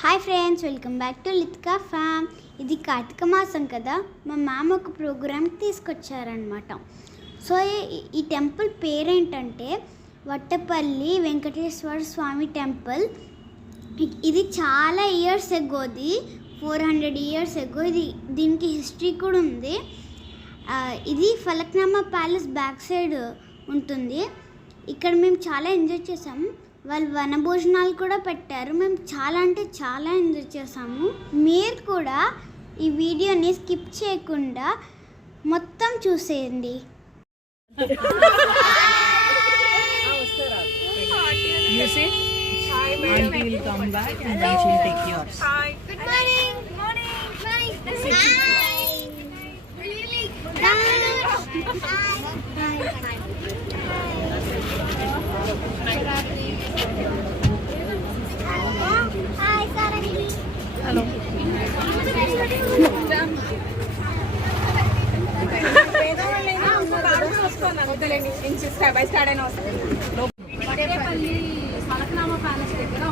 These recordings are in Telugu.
Hi friends, welcome back to లిత్కా ఫ్యామ్. ఇది కార్తీక మాసం కదా, మా మ్యామ్ ఒక ప్రోగ్రామ్కి తీసుకొచ్చారనమాట. సో ఈ టెంపుల్ పేరేంటంటే వట్టపల్లి వెంకటేశ్వర స్వామి టెంపుల్. ఇది చాలా ఇయర్స్ ఎగోది, 400 years ఎగో. దీనికి హిస్టరీ కూడా ఉంది. ఇది ఫలక్నామా ప్యాలెస్ బ్యాక్ సైడ్ ఉంటుంది. ఇక్కడ మేము చాలా ఎంజాయ్ చేసాము. వాళ్ళు వనభోజనాలు కూడా పెట్టారు. మేము చాలా అంటే చాలా ఎంజాయ్ చేసాము. మీరు కూడా ఈ వీడియోని స్కిప్ చేయకుండా మొత్తం చూసేయండి. హలో ఫలక్నామా ప్యాలెస్ దగ్గర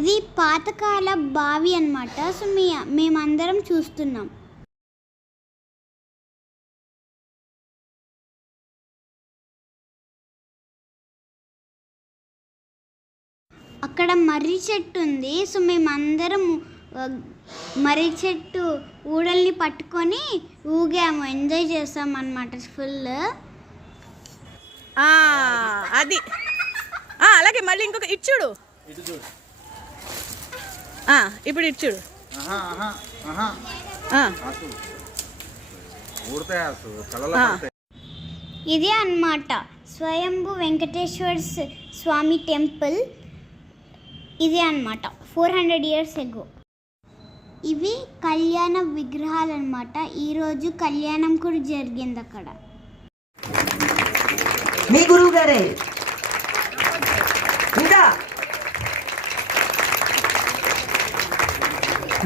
ఇది పాతకాల బావి అన్నమాట. సో మేమందరం చూస్తున్నాం. అక్కడ మర్రి చెట్టు ఉంది. సో మేమందరం మర్రి చెట్టు ఊడల్ని పట్టుకొని ఊగాము, ఎంజాయ్ చేసాం అన్నమాట ఫుల్. అది అలాగే మళ్ళీ ఇంకొక ఇచ్చుడు, ఇప్పుడు ఇచ్చుడు. ఇది అన్నమాట స్వయంభు వెంకటేశ్వర స్వామి టెంపుల్. ఇది అన్నమాట 400 years ఎగో. ఇవి కళ్యాణ విగ్రహాలు అన్నమాట. ఈరోజు కళ్యాణం కూడా జరిగింది అక్కడ. మీ గురువు గారే ఇంకా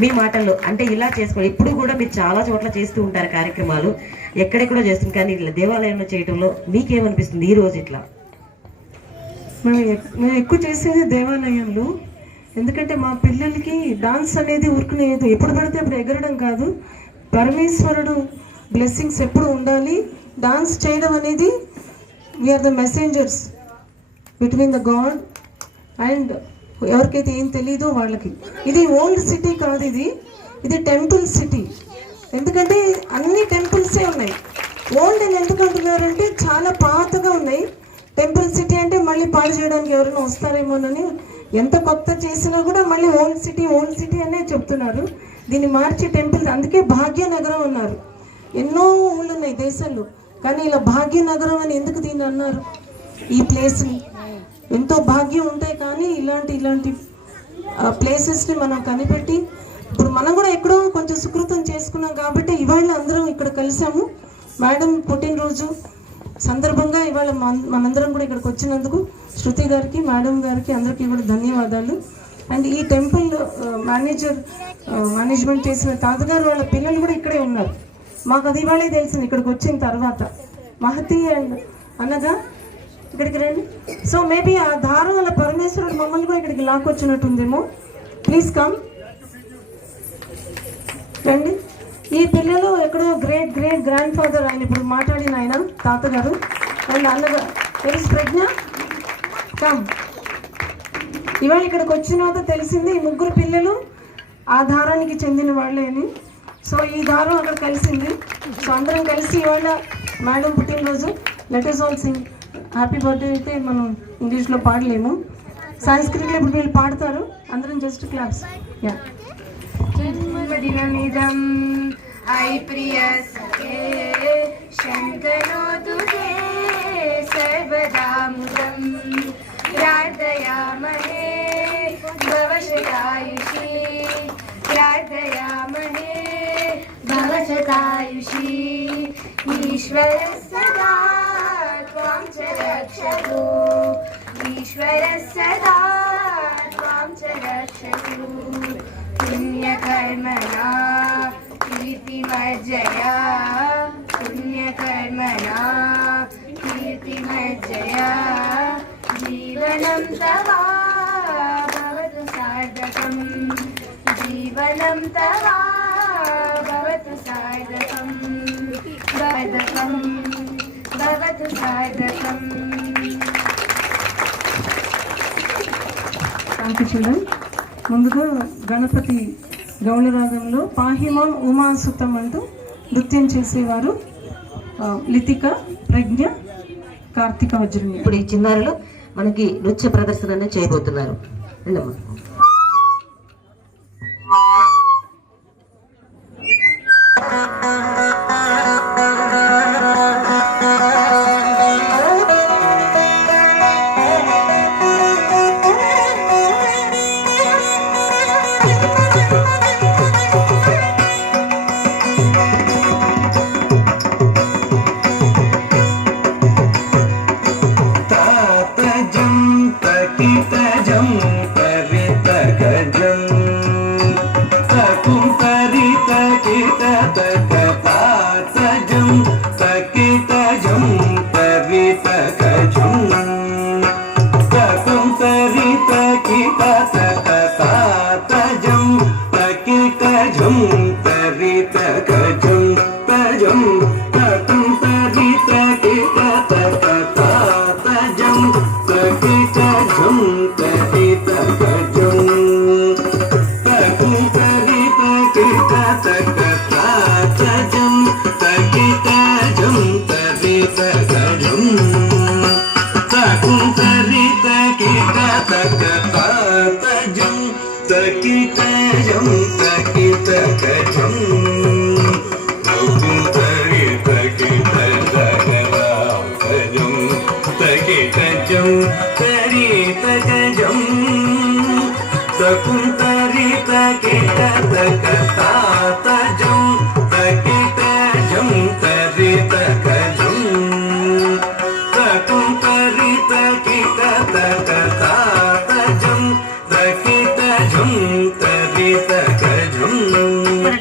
మీ మాటల్లో అంటే ఇలా చేసుకోండి. ఇప్పుడు కూడా మీరు చాలా చోట్ల చేస్తూ ఉంటారు కార్యక్రమాలు, ఎక్కడెక్కడో చేస్తుంది, కానీ ఇలా దేవాలయంలో చేయడంలో మీకేమనిపిస్తుంది ఈ రోజు ఇట్లా? మేము ఎక్కువ చేసేది దేవాలయంలో. ఎందుకంటే మా పిల్లలకి డాన్స్ అనేది ఊరుకునేది, ఎప్పుడు పడితే అప్పుడు ఎగరడం కాదు. పరమేశ్వరుడు బ్లెస్సింగ్స్ ఎప్పుడు ఉండాలి. డాన్స్ చేయడం అనేది we are the messengers between the god and ఎవరికైతే ఏం తెలీదో వాళ్ళకి. ఇది ఓల్డ్ సిటీ కాదు, ఇది టెంపుల్ సిటీ. ఎందుకంటే అన్ని టెంపుల్సే ఉన్నాయి. ఓల్డ్ అని ఎందుకు అంటున్నారంటే చాలా పాతగా ఉన్నాయి. టెంపుల్ సిటీ అంటే మళ్ళీ పాడు చేయడానికి ఎవరైనా వస్తారేమోనని ఎంత కొత్త చేసినా కూడా మళ్ళీ ఓల్డ్ సిటీ అనే చెప్తున్నారు. దీన్ని మార్చి టెంపుల్, అందుకే భాగ్యనగరం అన్నారు. ఎన్నో ఊళ్ళు ఉన్నాయి దేశంలో, కానీ ఇలా భాగ్యనగరం అని ఎందుకు దీన్ని అన్నారు? ఈ ప్లేస్ని ఎంతో భాగ్యం ఉంటాయి, కానీ ఇలాంటి ప్లేసెస్ని మనం కనిపెట్టి ఇప్పుడు మనం కూడా ఎక్కడో కొంచెం సుకృతం చేసుకున్నాం కాబట్టి ఇవాళ అందరం ఇక్కడ కలిసాము. మేడం పుట్టినరోజు సందర్భంగా ఇవాళ మనందరం కూడా ఇక్కడికి వచ్చినందుకు శృతి గారికి, మేడం గారికి అందరికీ కూడా ధన్యవాదాలు. అండ్ ఈ టెంపుల్ మేనేజ్మెంట్ చేసిన తాతగారు వాళ్ళ పిల్లలు కూడా ఇక్కడే ఉన్నారు. మాకు అది ఇవాళే తెలిసింది ఇక్కడికి వచ్చిన తర్వాత. మహతి అండ్ అన్నగా ఇక్కడికి రండి. సో మేబీ ఆ దారం వల్ల పరమేశ్వరుడు మమ్మల్ని కూడా ఇక్కడికి లాక్కొచ్చినట్టుందేమో. ప్లీజ్ కమ్, రండి. ఈ పిల్లలు ఎక్కడో గ్రేట్ గ్రాండ్ ఫాదర్, ఆయన ఇప్పుడు మాట్లాడిన ఆయన తాతగారు అండ్ అన్నగారు. ఎస్ ప్రజ్ఞ, కమ్. ఇవాళ ఇక్కడికి వచ్చినాక తెలిసింది ఈ ముగ్గురు పిల్లలు ఆ దారానికి చెందిన వాళ్ళే అని. సో ఈ దారం అక్కడ కలిసింది. సో అందరం కలిసి ఇవాళ మేడం పుట్టినరోజు let us all sing happy birthday. అయితే మనం ఇంగ్లీష్లో పాడలేము, సంస్కృతిలో ఇప్పుడు వీళ్ళు పాడతారు. అందరం జస్ట్ క్లాప్స్. యా. జన్మదినమిదం ఐ ప్రియ సఖే శంకరోతు సర్వదా ముదం ప్రార్థయామహే शतायुषी प्रार्थयामहे भव शतायुषी ईश्वरः सदा त्वां च रक्षतु ईश्वरः सदा त्वां च रक्षतु पुण्यकर्मणा कीर्तिमज्जया पुण्यकर्मणा कीर्तिमज्जया जीवनं तव भवतु सार्थकम् जीवनं तव भवतु सार्थकम् भवतु सार्थकम् థ్యాంక్ యూ చిల్డ్రన్. ముందుగా గణపతి గౌళరాగంలో పాహిమాం ఉమాసుతం అంటూ నృత్యం చేసేవారు లితిక, ప్రజ్ఞ, కార్తీక వజ్రుని. ఇప్పుడు ఈ చిన్నారులు మనకి నృత్య ప్రదర్శన చేయబోతున్నారు. రండమ్మా.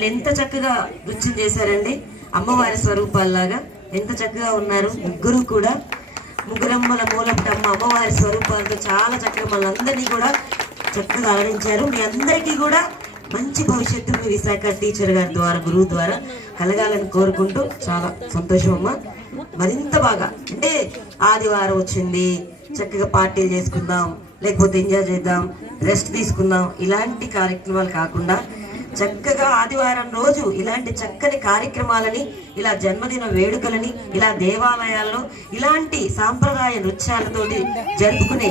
ఎంత చక్కగా నృత్యం చేశారండి. అమ్మవారి స్వరూపాల్లాగా ఎంత చక్కగా ఉన్నారు. ముగ్గురు కూడా ముగ్గురమ్మల మూలపటమ్మ అమ్మవారి స్వరూపాలతో చాలా చక్కగా మనందరినీ కూడా చక్కగా అలరించారు. మీ అందరికీ కూడా మంచి భవిష్యత్తు మీ విశాఖ టీచర్ గారి ద్వారా, గురువు ద్వారా కలగాలని కోరుకుంటూ చాలా సంతోషం అమ్మ. మరింత బాగా అంటే ఆదివారం వచ్చింది, చక్కగా పార్టీలు చేసుకుందాం, లేకపోతే ఎంజాయ్ చేద్దాం, రెస్ట్ తీసుకుందాం, ఇలాంటి కార్యక్రమాలు కాకుండా చక్కగా ఆదివారం రోజు ఇలాంటి చక్కని కార్యక్రమాలని, ఇలా జన్మదిన వేడుకలని, ఇలా దేవాలయాల్లో ఇలాంటి సాంప్రదాయ నృత్యాలతోటి జరుపుకునే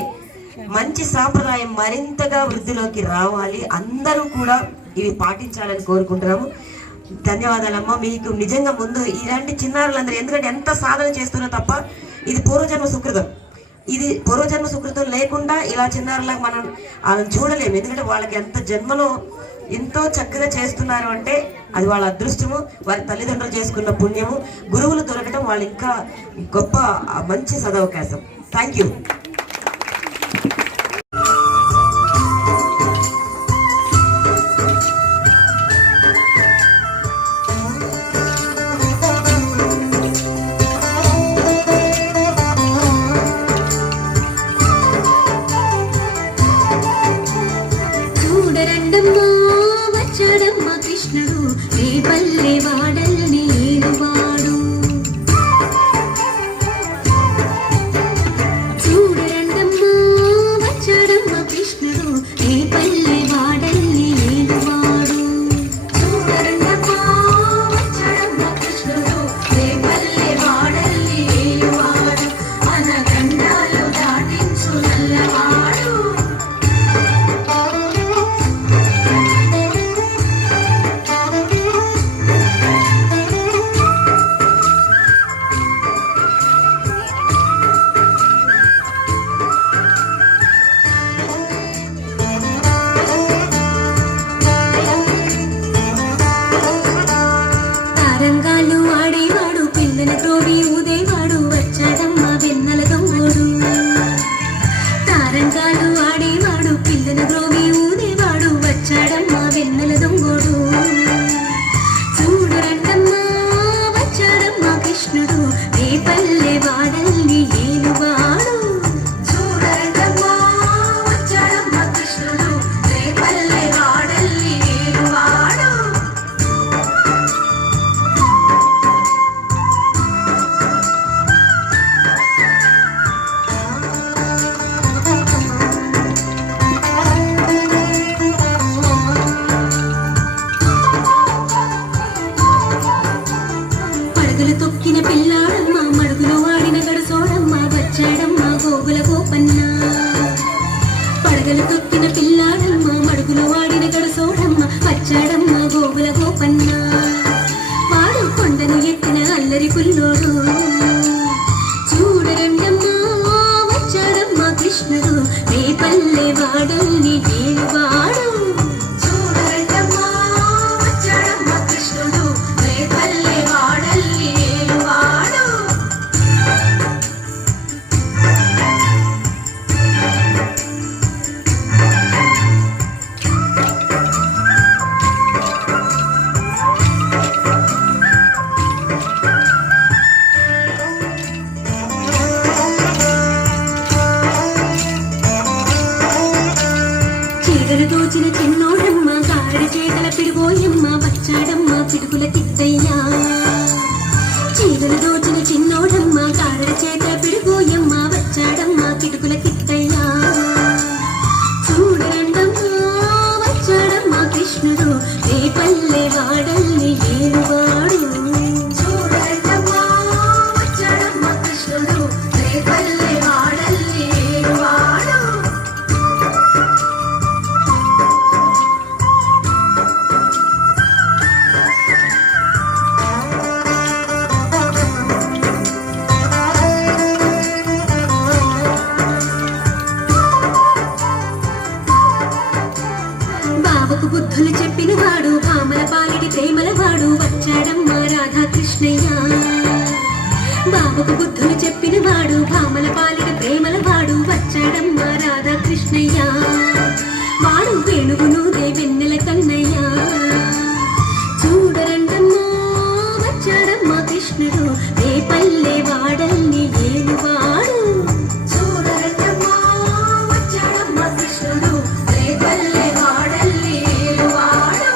మంచి సాంప్రదాయం మరింతగా వృద్ధిలోకి రావాలి. అందరూ కూడా ఇవి పాటించాలని కోరుకుంటున్నాము. ధన్యవాదాలమ్మా. మీకు నిజంగా ముందు ఇలాంటి చిన్నారులందరూ, ఎందుకంటే ఎంత సాధన చేస్తున్నా తప్ప ఇది పూర్వజన్మ సుకృతం. ఇది పూర్వజన్మ సుకృతం లేకుండా ఇలా చిన్నారులకు మనం వాళ్ళని చూడలేము. ఎందుకంటే వాళ్ళకి ఎంత జన్మలో ఎంతో చక్కగా చేస్తున్నారు అంటే అది వాళ్ళ అదృష్టము, వారి తల్లిదండ్రులు చేసుకున్న పుణ్యము, గురువులు దొరకటం వాళ్ళు ఇంకా గొప్ప మంచి సదవకాశం. Thank you. చీరలు దోచిన చిన్నోడమ్మ కారడి చేతల పిడిపోయమ్మ వచ్చాడమ్మ పిడుగుల తిట్టయ్యా చీరలు దోచిన చిన్నోడమ్మ కారడి చేతల పిడిపోయమ్మ వచ్చాడమ్మ పిడుగుల తిట్టయ్యా చూడరండమ్మా వచ్చాడమ్మ కృష్ణుడు రేపల్లె వాడల్ని ఏలువాడు చూడరండమ్మా వచ్చాడమ్మ కృష్ణుడు రేపల్లె వాడల్ని ఏలువాడు బావకు బుద్ధులు చెప్పిన వాడు భామల పాలిటి ప్రేమల వాడు వచ్చాడమ్మ రాధాకృష్ణయ్య బావకు బుద్ధులు చెప్పిన వాడు భామల పాలిటి ప్రేమల వాడు వచ్చాడమ్మ రాధాకృష్ణయ్య వాడు వేణువును వెన్నెల కన్నయ్య చూడరండమ్మా వచ్చాడమ్మ కృష్ణుడు రేపల్లె వాడల్ని ఏలువాడు చూడరండమ్మా వచ్చాడమ్మ కృష్ణుడు రేపల్లె వాడల్ని ఏలువాడు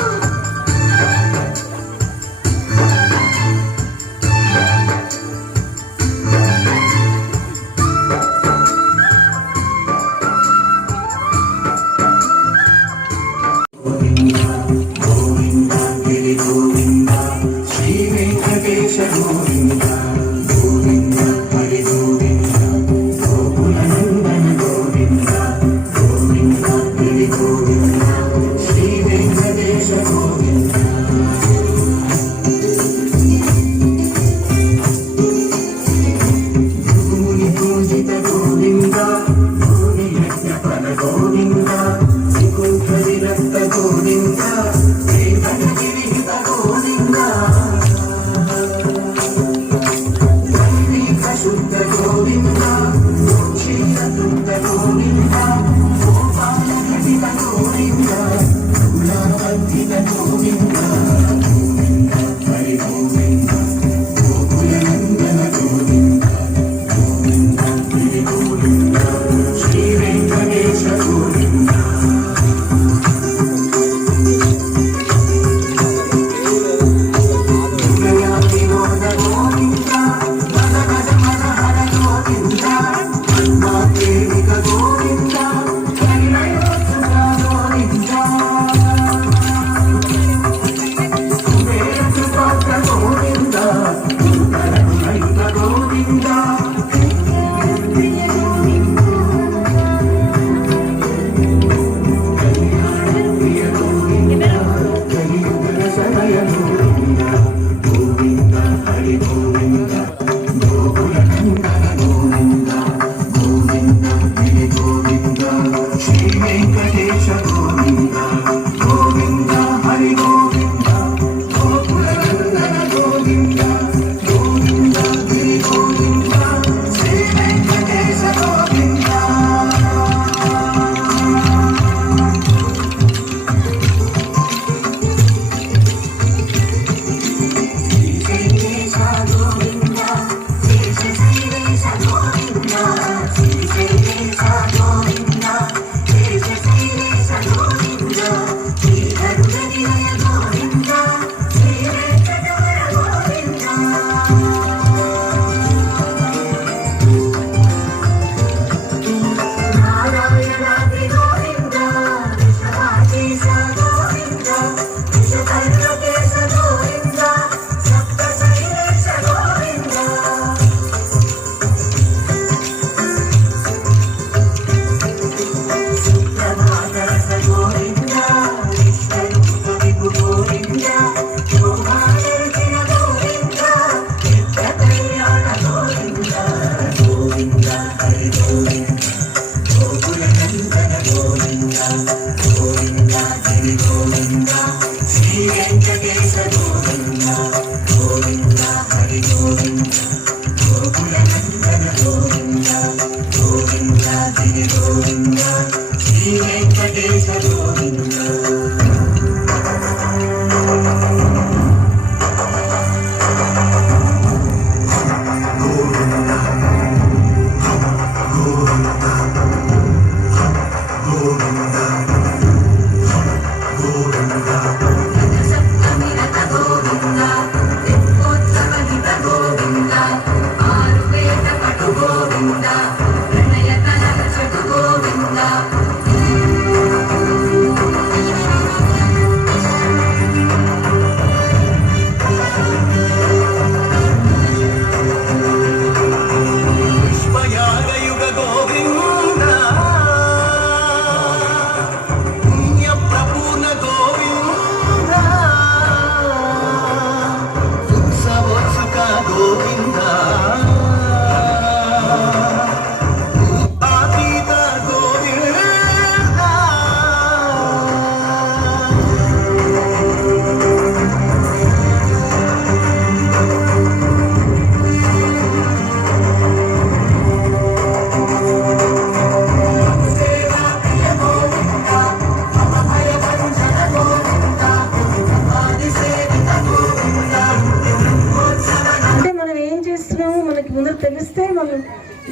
వాళ్ళు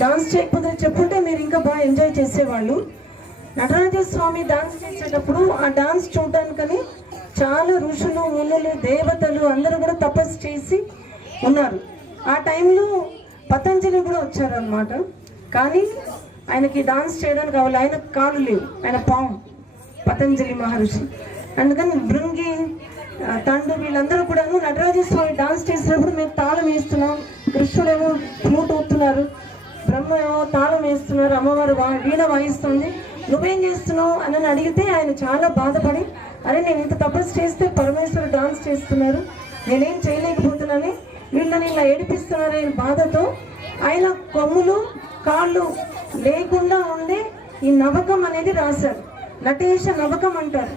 డాన్స్ చేయకపోతే చెప్పుంటే మీరు ఇంకా బాగా ఎంజాయ్ చేసేవాళ్ళు. నటరాజ స్వామి డాన్స్ చేసేటప్పుడు ఆ డాన్స్ చూడడానికని చాలా ఋషులు, మునులు, దేవతలు అందరూ కూడా తపస్సు చేసి ఉన్నారు. ఆ టైంలో పతంజలి కూడా వచ్చారనమాట. కానీ ఆయనకి డాన్స్ చేయడానికి కావాలి, ఆయన కాళ్ళు లేవు, ఆయన పాము పతంజలి మహర్షి. అందుకని భృంగి, తండు వీళ్ళందరూ కూడాను నటరాజ స్వామి డాన్స్ చేసినప్పుడు మేము తాళం వేస్తున్నాం, కృష్ణుడేమో ఫ్లూట్ ఊతున్నారు, బ్రహ్మ ఏమో తాళం వేస్తున్నారు, అమ్మవారు వీణ వాయిస్తుంది, నువ్వేం చేస్తున్నావు అని అడిగితే ఆయన చాలా బాధపడి, అరే నేను ఇంత తపస్సు చేస్తే పరమేశ్వరుడు డాన్స్ చేస్తున్నారు, నేనేం చేయలేకపోతున్నానని వీళ్ళని ఇలా ఏడిపిస్తున్నారనే బాధతో ఆయన కొమ్ములు కాళ్ళు లేకుండా ఉండే ఈ నవకం అనేది రాశారు. నటేశ నవకం అంటారు.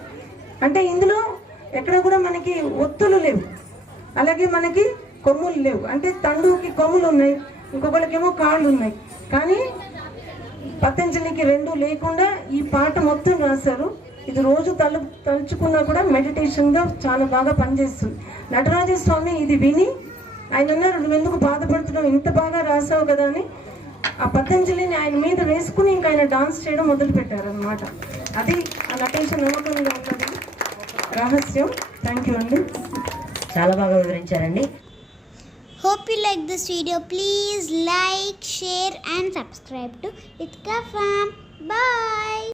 అంటే ఇందులో ఎక్కడ కూడా మనకి ఒత్తులు లేవు, అలాగే మనకి కొమ్ములు లేవు. అంటే తండుకి కొమ్ములు ఉన్నాయి, ఇంకొకరికేమో కాళ్ళు ఉన్నాయి. కానీ పతంజలికి రెండు లేకుండా ఈ పాట మొత్తం రాశారు. ఇది రోజు తలుచుకున్నా కూడా మెడిటేషన్గా చాలా బాగా పనిచేస్తుంది. నటరాజ స్వామి ఇది విని ఆయన అన్నారు, నువ్వు ఎందుకు బాధపడుతున్నావు, ఇంత బాగా రాసావు కదా అని ఆ పతంజలిని ఆయన మీద వేసుకుని ఇంకా ఆయన డాన్స్ చేయడం మొదలు పెట్టారనమాట. అది ఆ నటేశ నమ్మకంగా ఉన్నది రహస్యం. థ్యాంక్ యూ అండి, చాలా బాగా వివరించారండి. Hope you like this video. Please like, share and subscribe to Litka Fam. Bye.